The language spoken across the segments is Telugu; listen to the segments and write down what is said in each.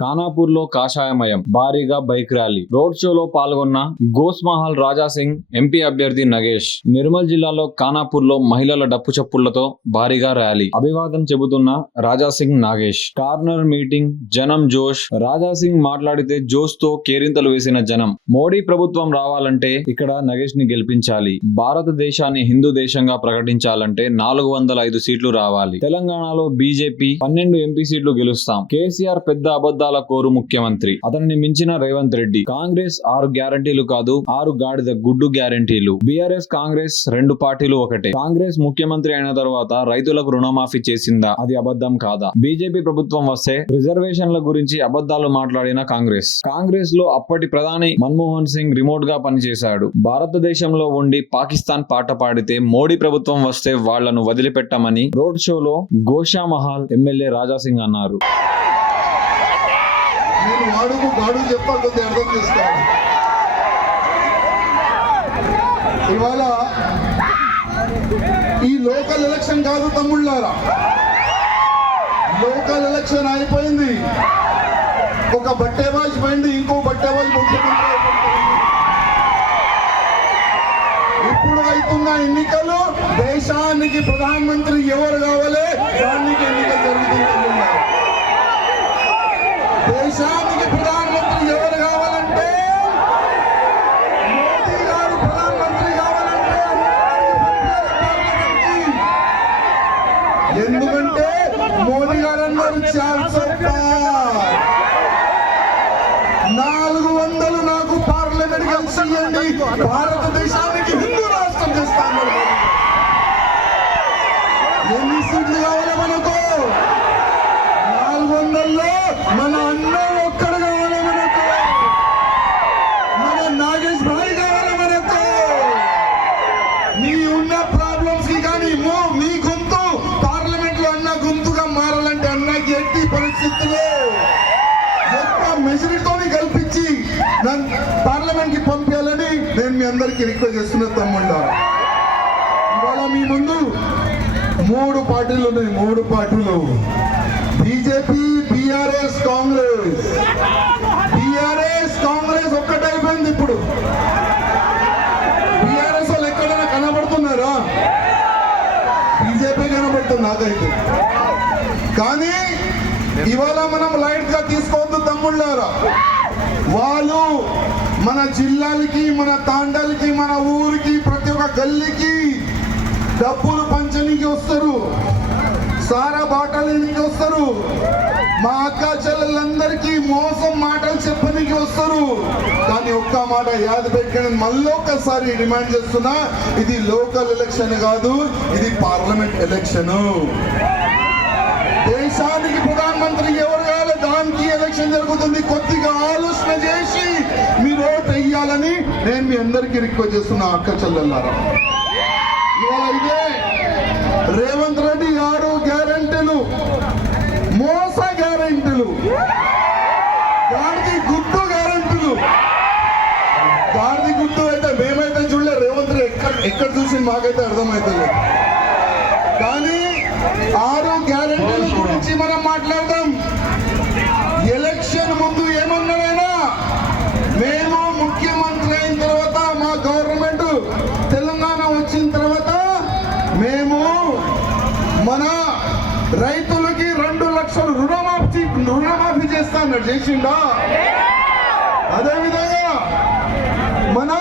ఖానాపూర్ లో కాషాయమయం భారీగా బైక్ ర్యాలీ. రోడ్ షోలో పాల్గొన్న గోస్మహల్ రాజాసింగ్, ఎంపీ అభ్యర్థి నగేష్. నిర్మల్ జిల్లాలో ఖానాపూర్ లో మహిళల డప్పు చప్పుళ్లతో భారీగా ర్యాలీ. అభివాదం చెబుతున్న రాజాసింగ్, నాగేష్. కార్నర్ మీటింగ్, జనం జోష్. రాజాసింగ్ మాట్లాడితే జోష్ తో కేరింతలు వేసిన జనం. మోడీ ప్రభుత్వం రావాలంటే ఇక్కడ నగేష్ ని గెలిపించాలి. భారతదేశాన్ని హిందూ దేశంగా ప్రకటించాలంటే 405 సీట్లు రావాలి. తెలంగాణలో బీజేపీ 12 ఎంపీ సీట్లు గెలుస్తాం. కేసీఆర్ పెద్ద అబద్ధాల కోరు ముఖ్యమంత్రి. అతన్ని మించిన రేవంత్ రెడ్డి. కాంగ్రెస్ 6 గ్యారంటీలు కాదు, 6 గాడిద గుడ్డు గ్యారంటీలు. బీఆర్ఎస్ కాంగ్రెస్ 2 పార్టీలు ఒకటే. కాంగ్రెస్ ముఖ్యమంత్రి అయిన తర్వాత రైతులకు రుణమాఫీ చేసిందా? అది అబద్ధం కాదా? బీజేపీ ప్రభుత్వం వస్తే రిజర్వేషన్ల గురించి అబద్ధాలు మాట్లాడిన కాంగ్రెస్ లో అప్పటి ప్రధాని మన్మోహన్ సింగ్ రిమోట్ గా పనిచేశాడు. భారతదేశంలో ఉండి పాకిస్తాన్ పాట పాడితే మోడీ ప్రభుత్వం వస్తే వాళ్లను వదిలిపెట్టమని రోడ్ షోలో గోషామహల్ ఎమ్మెల్యే రాజాసింగ్ అన్నారు. నేను వాడుకు గాడు చెప్పాలి, కొద్దిగా అర్థం చేసుకోవాలి. ఇవాళ ఈ లోకల్ ఎలక్షన్ కాదు తమ్ముళ్ళారా, లోకల్ ఎలక్షన్ అయిపోయింది. ఒక బట్టేబాజ్ పోయింది, ఇంకో బట్టేబాజ్ ముఖ్యమంత్రి. ఇప్పుడు అవుతున్న ఎన్నికలు దేశానికి ప్రధానమంత్రి ఎవరు కావాలి, దానికి ఎన్నికలు జరుగుతుంది. దేశానికి ప్రధానమంత్రి ఎవరు కావాలంటే మోదీ గారు ప్రధానమంత్రి కావాలంటే ఎందుకంటే మోదీ గారు అన్నారు 400 నాకు పార్లమెంట్ కలిసి భారతదేశానికి హిందూ రాష్ట్రం చేస్తాను. ఎన్ని సీట్లు కావాలి మనకు? 400లో మన అన్న ఒక్కడు కావాలి మనకు, మన నాగేష్ భాయ్ కావాలి మనకు. మీ ఉన్న ప్రాబ్లమ్స్ కి కానీ మీ గొంతు పార్లమెంట్ లో అన్న గొంతుగా మారాలంటే అన్నకి ఎట్టి పరిస్థితుల్లో ఎక్కువ మెజారిటీతోని కల్పించి పార్లమెంట్ కి పంపించాలని నేను మీ అందరికి రిక్వెస్ట్ చేస్తున్నా తమ్ముళ్ళ. ఇవాళ మీ ముందు 3 పార్టీలు ఉన్నాయి. 3 పార్టీలు BJP, BRS, Congress. BRS Congress ఒక్కటైపోయింది. ఇప్పుడు బీఆర్ఎస్ వాళ్ళు ఎక్కడైనా కనబడుతున్నారా? బీజేపీ కనబడుతుంది నాకైతే. కానీ ఇవాళ మనం లైట్ గా తీసుకోవద్దు తమ్ముళ్ళారా. వాళ్ళు మన జిల్లాలకి, మన తాండాలకి, మన ఊరికి, ప్రతి ఒక్క గల్లీకి డబ్బులు పంచనీకి వస్తారు, సారా బాటలకి వస్తారు, మా అక్క చెల్లెలందరికీ మోసం మాటలు చెప్పడానికి వస్తారు. కానీ ఒక్క మాట యాద పెట్టుకుని మళ్ళొక్కసారి డిమాండ్ చేస్తున్నా, ఇది లోకల్ ఎలక్షన్ కాదు, ఇది పార్లమెంట్ ఎలక్షన్. దేశానికి ప్రధానమంత్రి ఎవరు కావాలి, దానికి ఎలక్షన్ జరుగుతుంది. కొద్దిగా ఆలోచన చేసి మీరు ఓటు వేయాలని నేను మీ అందరికీ రిక్వెస్ట్ చేస్తున్నా అక్క చెల్లెల్లారా. ఇవాళ ఇదే రేవంత్ రెడ్డి 6 గ్యారెంటీలు మోస గ్యారెంటీలు, గాడిది గుడ్డు గ్యారెంటీలు. గాడిది గుడ్డు అయితే మేమైతే చూడలే, రేవంత్ రెడ్డి ఎక్కడ చూసి మాకైతే అర్థమవుతుంది. కానీ 6 గ్యారెంటీల గురించి మనం మాట్లాడదాం. ఎలక్షన్ ముందు ఏమన్నాడైనా, మేము ముఖ్యమంత్రి అయిన తర్వాత, మా గవర్నమెంట్ తెలంగాణ వచ్చిన తర్వాత మేము మన రైతులకి 2 లక్షలు రుణమాఫీ చేస్తా అన్నాడు. చేసిండా? అదేవిధంగా మన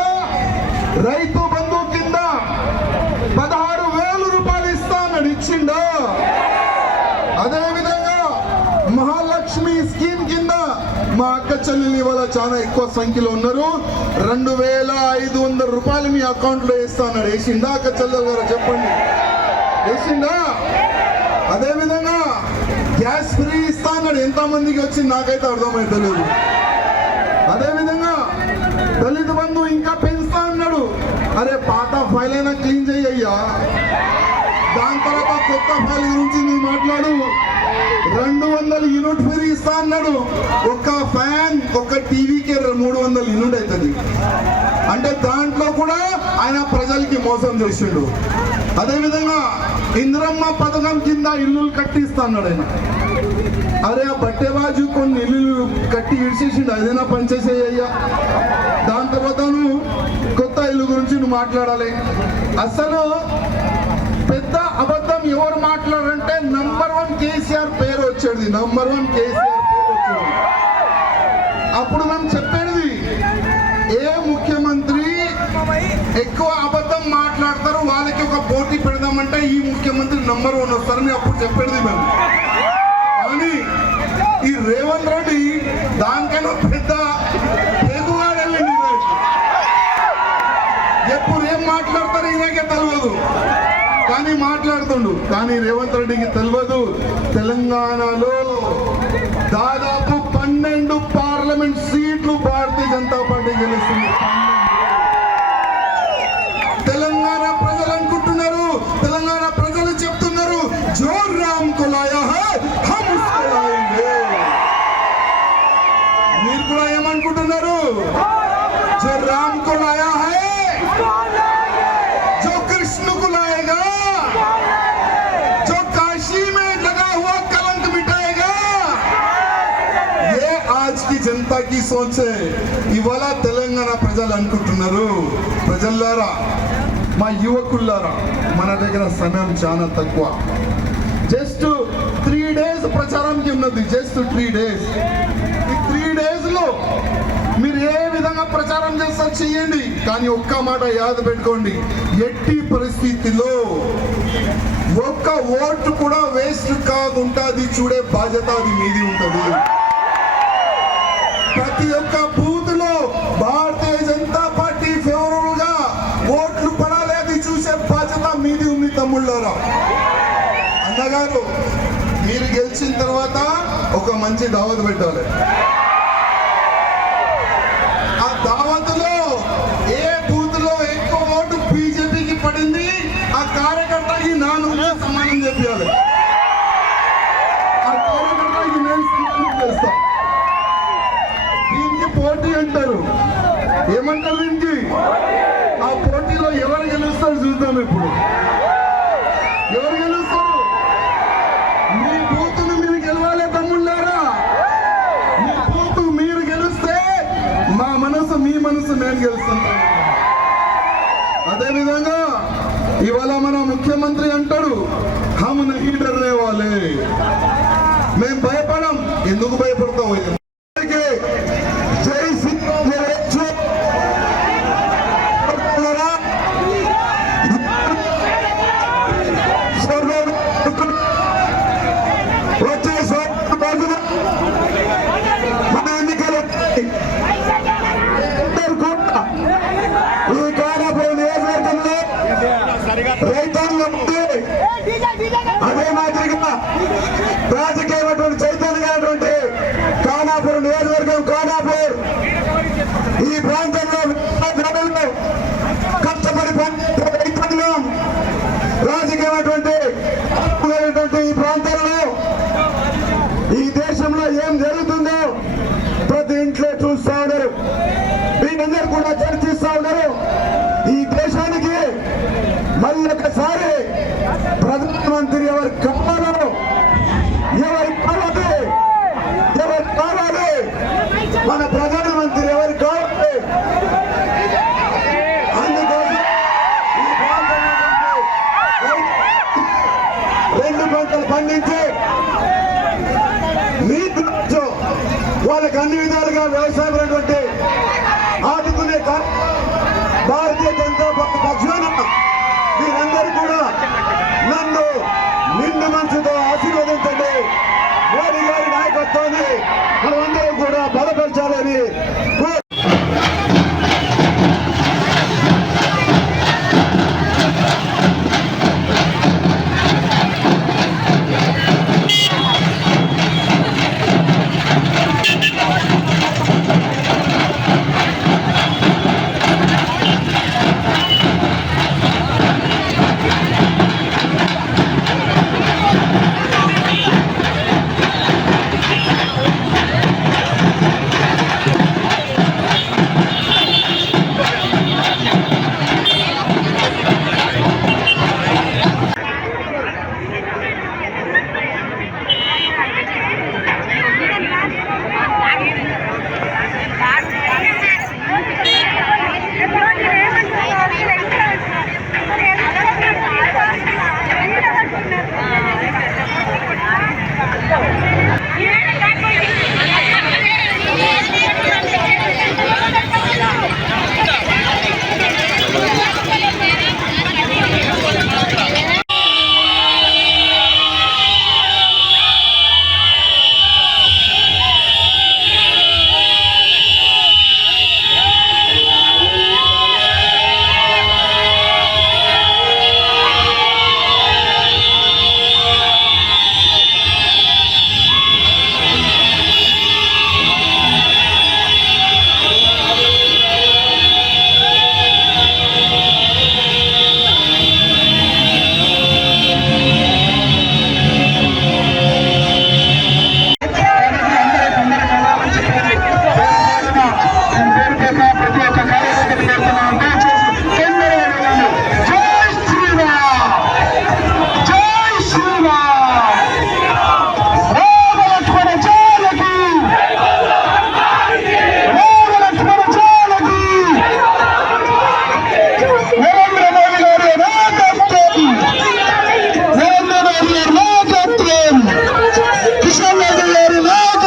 రైతు బంధు కింద 16,000 రూపాయలు ఇస్తా అన్నాడు. ఇచ్చిండా? అదేవిధంగా మహాలక్ష్మి స్కీమ్ కింద మా అక్క చెల్లెలు ఇవాళ చాలా ఎక్కువ సంఖ్యలో ఉన్నారు, 2,500 రూపాయలు మీ అకౌంట్ లో వేస్తా అన్నాడు. వేసిండా అక్క చెల్లెలు గారు? చెప్పండి, వేసిండా? అదేవిధంగా గ్యాస్ ఫ్రీ ఇస్తా అన్నాడు. ఎంత మందికి వచ్చింది నాకైతే అర్థమైతలేదు. అదేవిధంగా దళిత బంధు ఇంకా పెంచుతా అన్నాడు. అరే పాత ఫైల్ అయినా క్లీన్ చెయ్యయ్యా, దాని తర్వాత కొత్త ఫైల్ గురించి నేను మాట్లాడు. 200 యూనిట్ ఫ్రీ ఇస్తా అన్నాడు. ఒక ఫ్యాన్, ఒక టీవీకి 300 యూనిట్ అవుతుంది. అంటే దాంట్లో కూడా ఆయన ప్రజలకి మోసం చేసిండు. అదేవిధంగా ఇందిరమ్మ పథకం కింద ఇల్లు కట్టిస్తాడు ఆయన. అరే ఆ బట్టెబాజు కొన్ని ఇల్లు కట్టి ఇడిచేసిండు, అదేనా పనిచేసేయ్యా. దాని తర్వాత నువ్వు కొత్త ఇల్లు గురించి నువ్వు మాట్లాడాలి. అసలు పెద్ద అబద్ధం ఎవరు మాట్లాడారంటే నంబర్ 1 కేసీఆర్ పేరు వచ్చేది, నంబర్ 1 కేసీఆర్ పేరు వచ్చేది. అప్పుడు మేము చెప్పేది ఏ ముఖ్యమంత్రి ఎక్కువ అబద్ధం మాట్లాడతారు వాళ్ళకి ఒక పోటీ పెడదామంటే ఈ ముఖ్యమంత్రి నంబర్ 1 వస్తారని అప్పుడు చెప్పేది మేము. కానీ ఈ రేవంత్ రెడ్డి దానికన్నా పెద్ద ఎదువాడెళ్ళండి. ఎప్పుడు ఏం మాట్లాడతారు ఈయనకే తెలియదు, కానీ మాట్లాడుతుండు. కానీ రేవంత్ రెడ్డికి తెలియదు తెలంగాణలో దాదాపు 12 పార్లమెంట్ సీట్లు భారతీయ జనతా పార్టీ గెలుస్తుంది. తెలంగాణ ప్రజలు అనుకుంటున్నారు, తెలంగాణ ప్రజలు చెప్తున్నారు జో రామ్ కో లాయా హై హమ్ ఉస్కో లాయేంగే. మీరు కూడా ఏమనుకుంటున్నారు? జో రామ్ కో లాయా హై जो कृष्ण को लाएगा, जो काशी में लगा हुआ कलंक मिटाएगा. ये आज की जनता की सोच है. ఇవాళ తెలంగాణ ప్రజలు అనుకుంటున్నారు. ప్రజల్లారా, మా యువకుల్లారా, మన దగ్గర సమయం చాలా తక్కువ. జస్ట్ 3 డేస్ ప్రచారంకి ఉన్నది, జస్ట్ 3 డేస్. ఈ 3 డేస్ లో మీరు ఏ విధంగా ప్రచారం చేస్తారు చెయ్యండి, కానీ ఒక్క మాట యాద పెట్టుకోండి, ఎట్టి పరిస్థితిలో ఒక్క ఓటు కూడా వేస్ట్ కాకుండా అది చూడే బాధ్యత అది మీది ఉంటుంది. ప్రతి ఒక్క బూత్ లో భారతీయ జనతా పార్టీ ఫేవరబుల్ గా ఓట్లు పడాలి, అది చూసే బాధ్యత మీది ఉంది. తమ్ముళ్ళారా, అన్నగారు, మీరు గెలిచిన తర్వాత ఒక మంచి దావత్ పెట్టాలి. ఆ దావత్లో ఏ బూత్ లో ఎక్కువ ఓటు బీజేపీకి పడింది ఆ కార్యకర్తకి నా నుంచి సమానం చెప్పాలి. ఆ కార్యకర్తకి నేను సమానం చేస్తా. దీనికి పోటీ అంటారు. ఏమంటారు దీనికి? ఆ పోటీలో ఎవరు గెలుస్తారు చూద్దాం. ఇప్పుడు ఎవరు గెలుస్తారు? మీ బూతును మీరు గెలవాలి తమ్ముళ్ళారా. మీ బూతు మీరు గెలిస్తే మా మనసు మీ మనసు నేను గెలుస్తాను. అదేవిధంగా ఇవాళ మన ముఖ్యమంత్రి అంటాడు హమ్ నహీ డర్నే వాలే. మేము భయపడం. ఎందుకు భయపడతాం? జై శ్రీరామ్ రైతాంగం అదే మాదిరిగా రాజకీయమైనటువంటి చైతన్యమైనటువంటి ఖానాపూర్ నియోజకవర్గం, ఖానాపూర్ ఈ ప్రాంతంలో కష్టపడి రైతాంగం రాజకీయమైనటువంటి ఈ ప్రాంతంలో ఈ దేశంలో ఏం జరుగుతుందో ప్రతి ఇంట్లో చూస్తా ఉన్నారు. వీళ్ళందరూ కూడా చర్చిస్తా ఉన్నారు. ఈ దేశానికి మళ్ళీ ఒకసారి ప్రధానమంత్రి ఎవరు కావాలో, ఎవరు కావాలి, ఎవరు కావాలి, మన ప్రధానమంత్రి ఎవరు కావాలి. అందుకోసం ఈ ప్రాంతంలో 2 పంటలు పండించి నీటి వాళ్ళకి అన్ని విధాలుగా వ్యవసాయం ఆదుకునే భారతీయ జనతా పార్టీ పక్షాన మీరందరూ కూడా నన్ను నిండు మనసుతో ఆశీర్వదించండి. మోడీ గారి నాయకత్వాన్ని